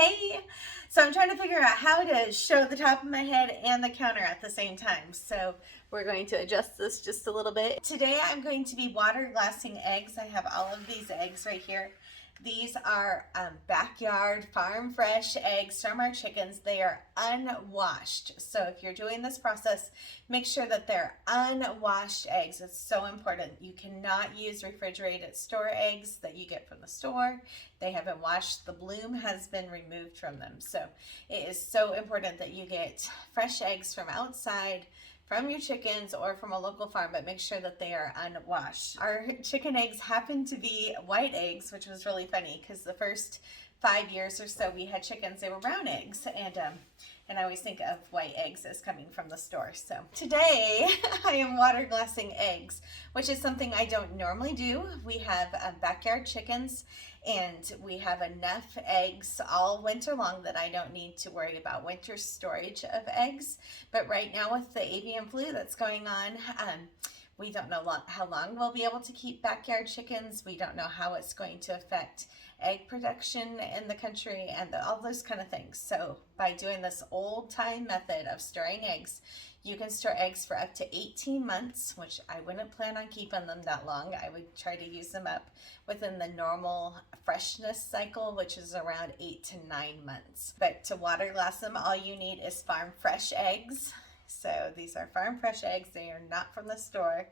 Hey, so I'm trying to figure out how to show the top of my head and the counter at the same time. So we're going to adjust this just a little bit. Today I'm going to be water glassing eggs. I have all of these eggs right here. These are backyard farm fresh eggs from our chickens. They are unwashed. So if you're doing this process, make sure that they're unwashed eggs. It's so important. You cannot use refrigerated store eggs that you get from the store. They haven't washed. The bloom has been removed from them. So it is so important that you get fresh eggs from outside, from your chickens or from a local farm, but make sure that they are unwashed. Our chicken eggs happen to be white eggs, which was really funny because the first 5 years or so we had chickens, they were brown eggs, and I always think of white eggs as coming from the store. So today I am water glassing eggs, which is something I don't normally do. We have backyard chickens, and we have enough eggs all winter long that I don't need to worry about winter storage of eggs. But right now with the avian flu that's going on, we don't know how long we'll be able to keep backyard chickens. We don't know how it's going to affect egg production in the country and all those kind of things. So by doing this old time method of storing eggs, you can store eggs for up to 18 months, which I wouldn't plan on keeping them that long. I would try to use them up within the normal freshness cycle, which is around 8 to 9 months. But to water glass them, all you need is farm fresh eggs. So these are farm fresh eggs. They are not from the store.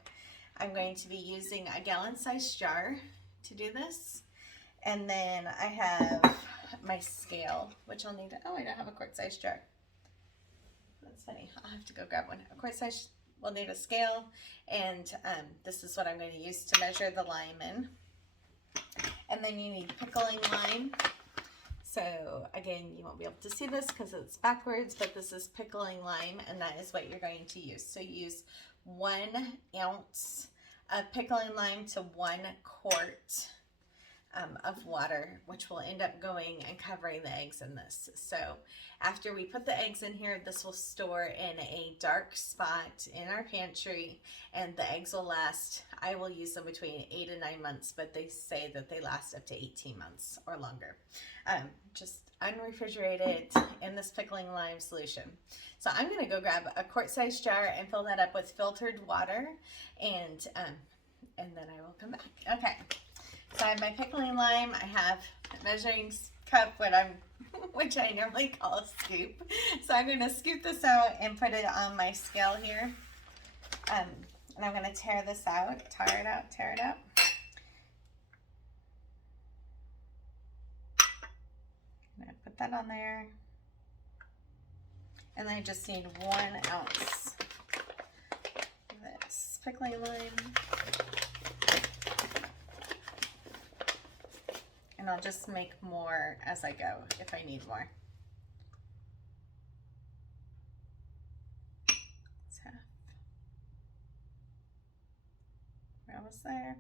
I'm going to be using a gallon-sized jar to do this. And then I have my scale, which I'll need. Oh, I don't have a quart-sized jar. That's funny. I'll have to go grab one. A quart-size, we'll need a scale, and this is what I'm going to use to measure the lime in. And then you need pickling lime. So again, you won't be able to see this because it's backwards, but this is pickling lime, and that is what you're going to use. So use 1 ounce of pickling lime to 1 quart of water, which will end up going and covering the eggs in this. So after we put the eggs in here, this will store in a dark spot in our pantry, and the eggs will last, I will use them between 8 and 9 months, but they say that they last up to 18 months or longer. Just unrefrigerated in this pickling lime solution. So I'm going to go grab a quart-sized jar and fill that up with filtered water, and then I will come back. Okay. So I have my pickling lime. I have a measuring cup, which I normally call a scoop. So I'm going to scoop this out and put it on my scale here. And I'm going to tear this out, tear it out. I'm going to put that on there. And then I just need 1 ounce of this pickling lime. And I'll just make more as I go if I need more. So, we're almost there.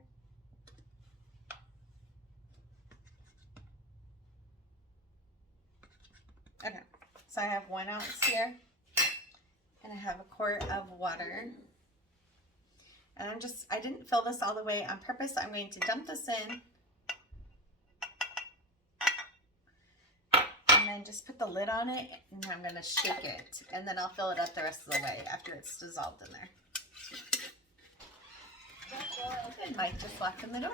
Okay, so I have 1 ounce here, and I have a quart of water. And I didn't fill this all the way on purpose. I'm going to dump this in. And then just put the lid on it, and I'm going to shake it, and then I'll fill it up the rest of the way after it's dissolved in there. And Mike just locked in the door.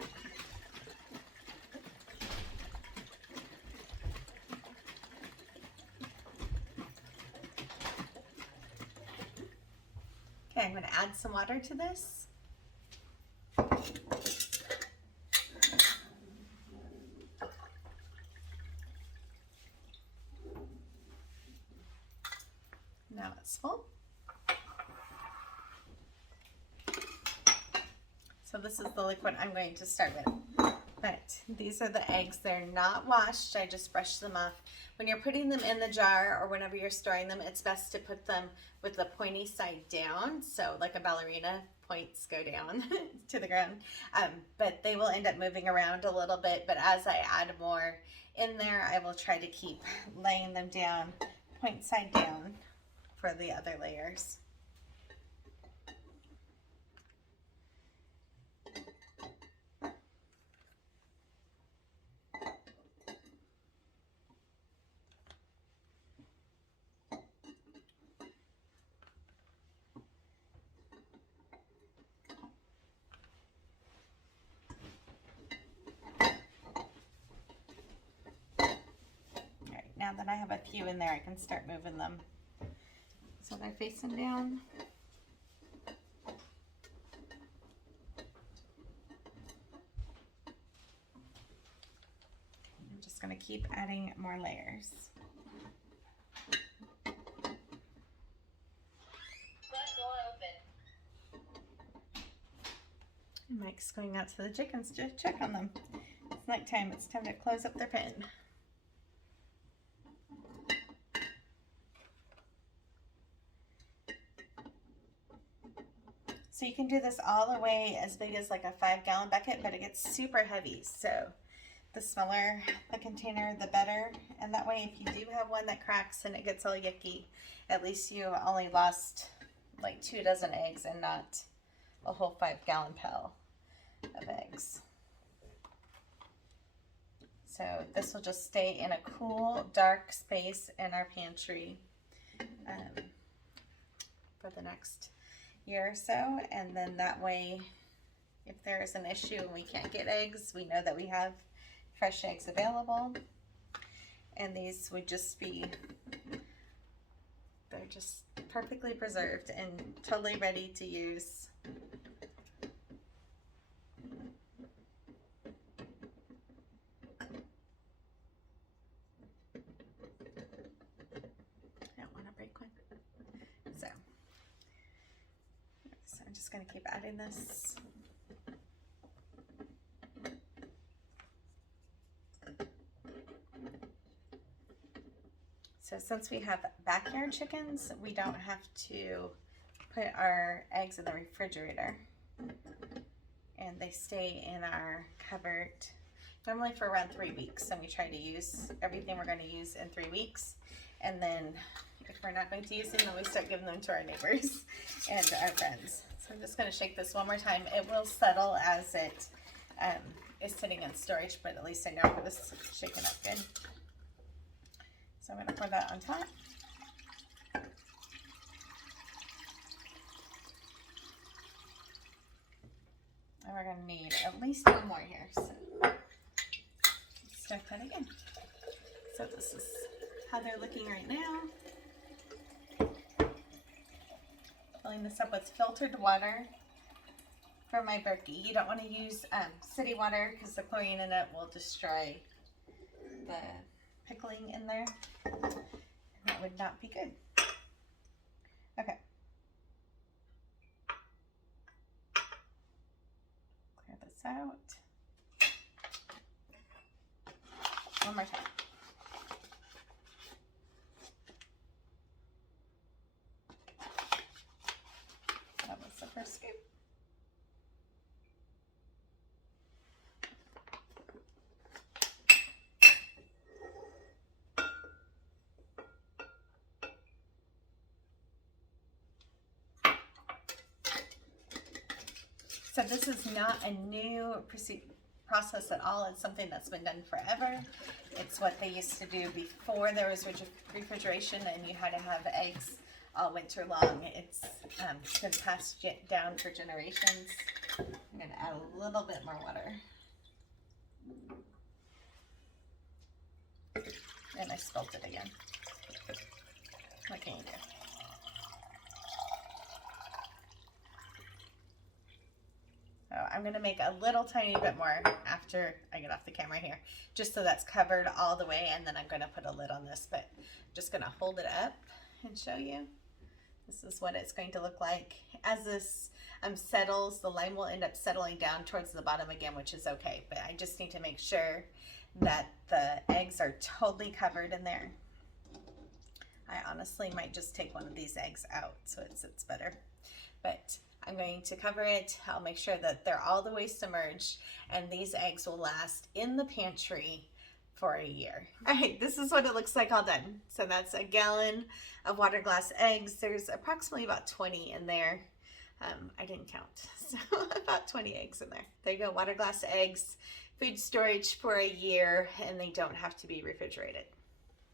Okay, I'm going to add some water to this. Now it's full. So this is the liquid I'm going to start with. But these are the eggs. They're not washed. I just brushed them off. When you're putting them in the jar or whenever you're storing them, it's best to put them with the pointy side down. So like a ballerina, points go down to the ground. But they will end up moving around a little bit. But as I add more in there, I will try to keep laying them down, point side down, for the other layers. now that I have a few in there, I can start moving them. So they're facing down. I'm just going to keep adding more layers. Mike's going out to the chickens to check on them. It's nighttime. It's time to close up their pen. So you can do this all the way as big as like a 5-gallon bucket, but it gets super heavy. So the smaller the container, the better. And that way, if you do have one that cracks and it gets all yucky, at least you only lost like 2 dozen eggs and not a whole 5-gallon pail of eggs. So this will just stay in a cool, dark space in our pantry for the next year or so. And then that way, if there is an issue and we can't get eggs, we know that we have fresh eggs available. And these would just be, they're just perfectly preserved and totally ready to use. So I'm just going to keep adding this. So since we have backyard chickens, we don't have to put our eggs in the refrigerator. And they stay in our cupboard normally for around 3 weeks. And we try to use everything we're going to use in 3 weeks. And then if we're not going to use them, then we start giving them to our neighbors and our friends. So I'm just going to shake this one more time. It will settle as it is sitting in storage, but at least I know it was shaken up good. So I'm going to pour that on top. And we're going to need at least one more here. So start that again. So this is how they're looking right now. Filling this up with filtered water for my Berkey. You don't want to use city water because the chlorine in it will destroy the pickling in there. And that would not be good. Okay. Clear this out. One more time. That was the first scoop. So this is not a new process at all. It's something that's been done forever. It's what they used to do before there was refrigeration and you had to have eggs all winter long. It's been passed down for generations. I'm going to add a little bit more water. And I spilled it again. What can you do? So I'm going to make a little tiny bit more after I get off the camera here, just so that's covered all the way, and then I'm going to put a lid on this, but I'm just going to hold it up and show you. This is what it's going to look like. As this settles, the lime will end up settling down towards the bottom again, which is okay, but I just need to make sure that the eggs are totally covered in there. I honestly might just take one of these eggs out so it sits better, but I'm going to cover it. I'll make sure that they're all the way submerged, and these eggs will last in the pantry for a year. All right, this is what it looks like all done. So that's a gallon of water glass eggs. There's approximately about 20 in there. I didn't count, so about 20 eggs in there. There you go, water glass eggs, food storage for a year, and they don't have to be refrigerated.